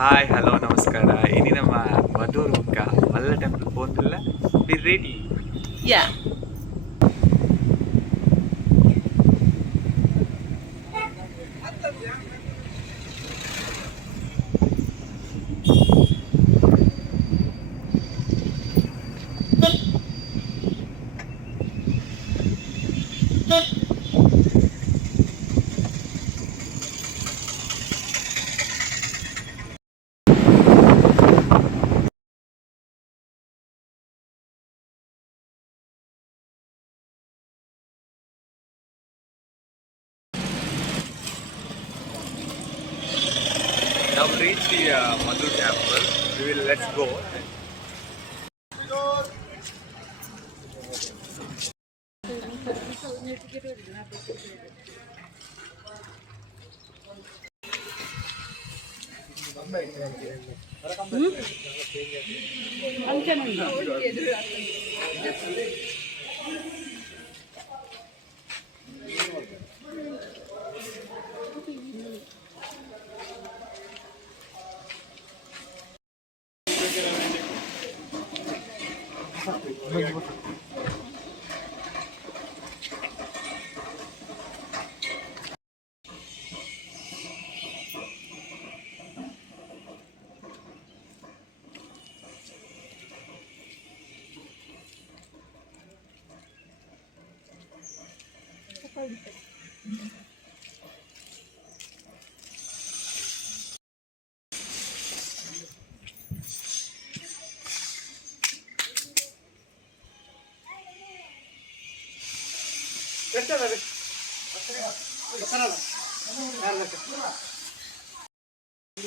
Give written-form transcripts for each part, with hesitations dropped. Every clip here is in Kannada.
ಹಾಯ್ ಹಲೋ ನಮಸ್ಕಾರ. ಇನಿ ನಮ್ಮ ಮಧುರುಕ ಮಲ್ಲ ಟೆಂಪಲ್ ಪೋಂದುಲ್ಲ ಬಿ ರೆಡಿ. ಯಾ Now reach the Madhu temple. Let's go.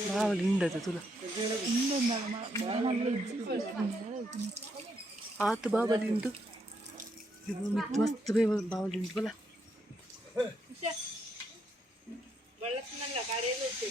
బావలిండదు తుల ಆತು ಬಾವಲಿಂಡು ಇವು ಮಿತ್ ಮಸ್ತ್ ಬಾವಲಿಂಡು ಬಲ വെള്ളത്തിനല്ല കരയിലോട്ട്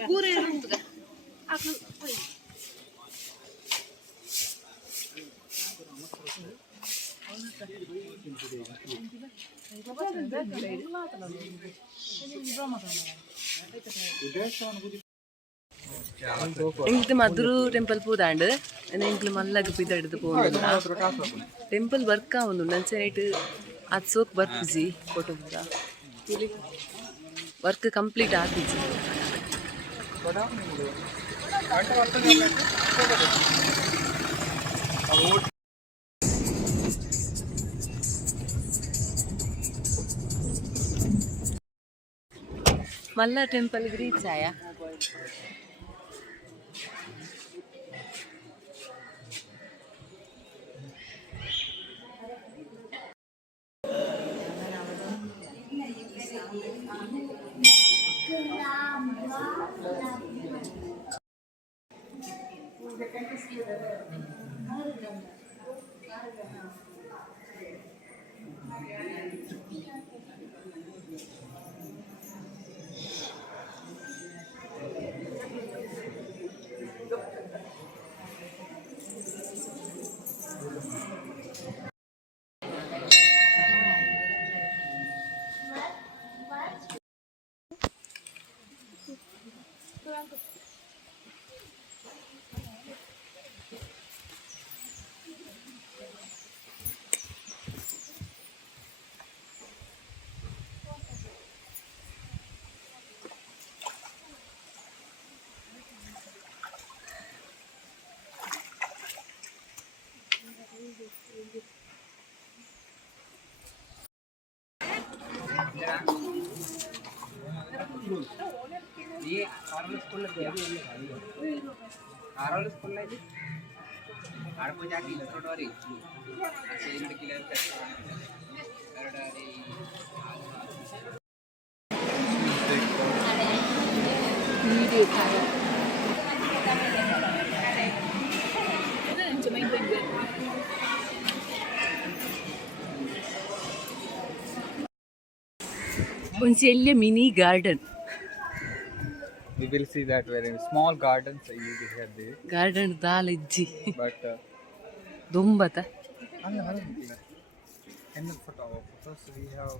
pure runtuga aku ఇంటి మధురు టెంపుల్ పోదాండ్ ఇంట్లో మళ్ళీ పిద్ద ఎడుతు పోగుందా టెంపుల్ వర్క్ అవును లంచ్ నైట్ ಅದು ಸೋಕ್ ವರ್ಕ್ ಬಿಸಿ ಫೋಟೋ ವರ್ಕ್ ಕಂಪ್ಲೀಟ್ ಆಗಿಸಿ మళ్ళా టెంపుల్కి రీచ్ ఆయా ಒಂದು ಚೆಲ್ಲಿಯ mini garden. We will see that very small gardens you have there. Garden ದಾಲಜ್ಜಿ But ದುಂಬತ and photos we have.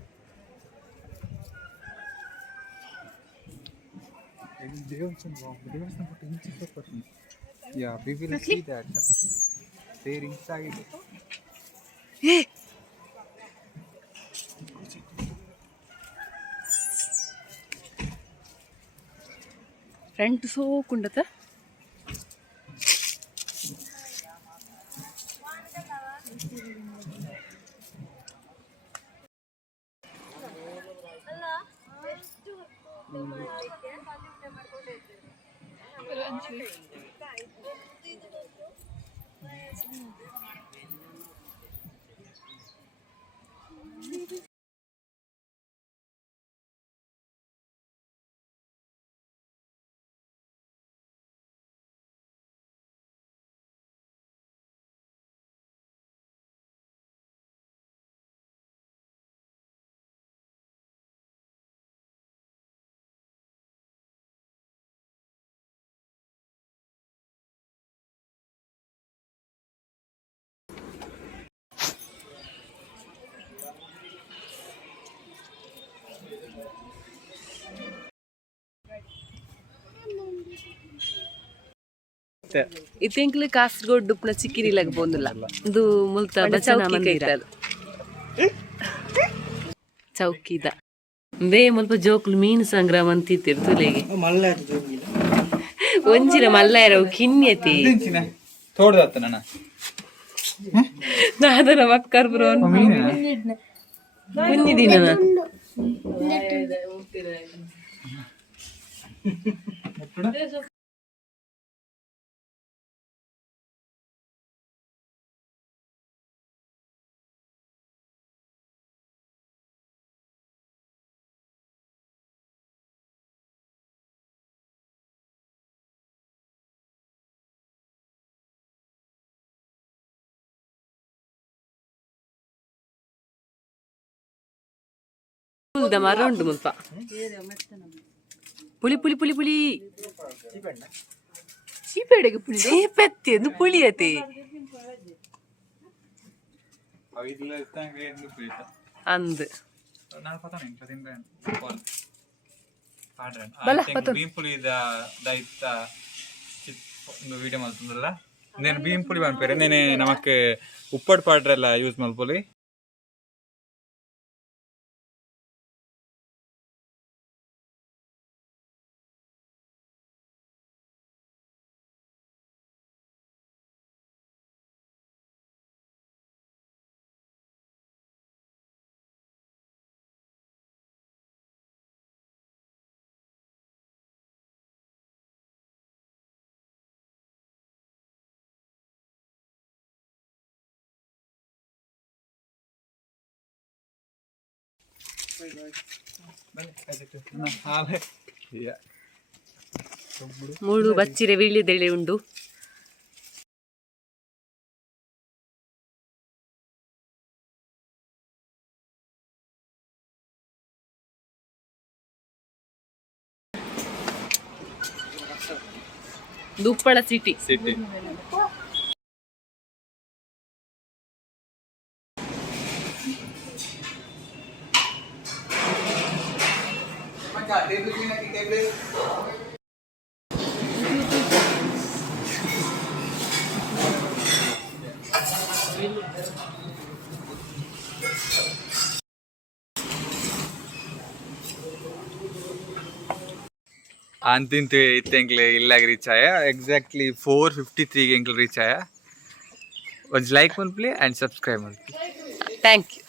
Yeah, we will see that. There inside. ಏ ಫ್ರಂಟ್ ಸೋಕುಂಡತ ಇತ್ತೆಂಕ್ಲು ಕಾಸರಗೋಡು ಉಪ್ಪುನ ಚಿಕ್ಕಿರಿಲಾಗ ಬೋಂದುಲ್ಲ ಇದು ಮುಲ್ತ ಬಚನ ಮಂದಿರ ಚೌಕಿದ ಬೇ ಮುಲ್ಪ ಜೋಕ್ಲು ಮೀನು ಸಂಗ್ರಾಮ ಅಂತಿತ್ತಿರು ತುಲೆಗೆ ಒಂಜಿನ ಮಲ್ಲಾಯರವು ಕಿನ್ಯತಿ ತೋಡ್ದತ್ತ ನನ್ನ ನಾದನ ಮಕ್ಕರ್ ಬ್ರೋ ಕುഞ്ഞിದಿನ ಮರ ಉಂಟು ಮುಲ್ಪ ಪುಳಿ ಪುಳಿ ಪುಳಿ ಪುಳಿ ಚೀಪೆಡೆಗೆ ಪುಳಿ ಚೀಪೆತ್ತಿ ಎಂದು ಪುಳಿಯತಿ ಅಂದ್ వీడియో మలుతుందల్లా నేను బియ్యం పులి పంపారు నేను నమకు ఉప్పటి పాడ్రಲ್ಲ యూజ్ మల్పులి ಮೂಳು ಬಚ್ಚಿರೆ ವೀಳ್ಯದೆಲೆ ಉಂಡು ದುಪ್ಪಳ ಸಿಟಿ अंतिम इतने इल्लाग रीच आया एग्जैक्टली 4:53 के रीच आया लाइक मत प्ले एंड सब्सक्राइब मत थैंक यू.